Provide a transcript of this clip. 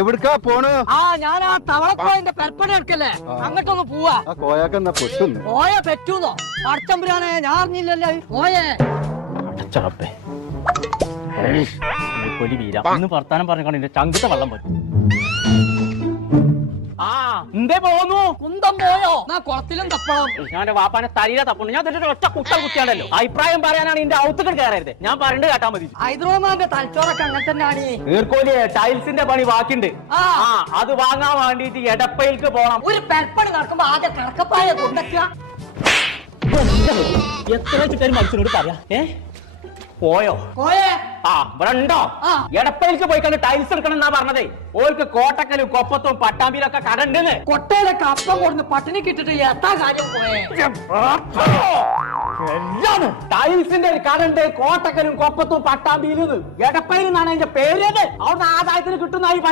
എവിടുക്കാ പോണ്? ഞാൻ ആ തവളക്കോയന്റെ പെരപ്പണി എടുക്കല്ലേ, അങ്ങോട്ടൊന്ന് പോവാ. കോയാക്കെന്നാ പൊട്ടുന്നു. കോയ പറ്റൂന്നോ? പടച്ചമ്പുരാനെ, ഞാൻ അറിഞ്ഞില്ലല്ലോ. കോയേ കൊലി വീര ഒന്ന് വർത്താനം പറഞ്ഞാൽ എന്റെ ചങ്കത്തെ വെള്ളം പോയി. എന്തേ പോന്നു? കുന്തം പോയോ? എന്നാ കുളത്തിലും തപ്പണം. ഞാൻ വാപ്പാനെ തലയില തപ്പുണ്ട്. ഞാൻ ഒറ്റ കുട്ടൽ കുത്തിയാണല്ലോ. അഭിപ്രായം പറയാനാണ് എന്റെ ഔത്തുകൾ കയറരുത്. ഞാൻ പറയേണ്ടത് കേട്ടാ മതി. ഹൈദരാബാദിന്റെ തലച്ചോറൊക്കെ അങ്ങനെ തന്നെയാണ്. നീർക്കോലിയെ ടൈൽസിന്റെ പണി ബാക്കിണ്ട്. അത് വാങ്ങാൻ വേണ്ടിട്ട് എടപ്പയിലേക്ക് പോണം. ഒരു പെരപ്പണി നടക്കുമ്പോ ആദ്യം കിടക്കപ്പായ കൊണ്ടെത്തുക. എത്ര വെച്ചിട്ട് മനുഷ്യനോട് പറയാ? പോയോ? കോയേ ഇവിടെ ഉണ്ടോ? എടപ്പയിലേക്ക് പോയി കണ്ട് ടൈൽസ് എടുക്കണം എന്നാ പറഞ്ഞതേ. ഓർക്ക് കോട്ടക്കലും കൊപ്പത്തും പട്ടാമ്പിയിലൊക്കെ കടണ്ടെന്ന്. കൊട്ടയിലൊക്കെ അപ്പം കൊടുന്ന് പട്ടിണി കിട്ടിട്ട് എത്താ കാര്യം പോയേ? ടൈൽസിന്റെ ഒരു കടണ്ട് കോട്ടക്കലും കൊപ്പത്തും പട്ടാമ്പിയിലും. എടപ്പയിൽ നിന്നാണ് അതിന്റെ പേര്. അവിടെ ആദായത്തിന് കിട്ടുന്നതായി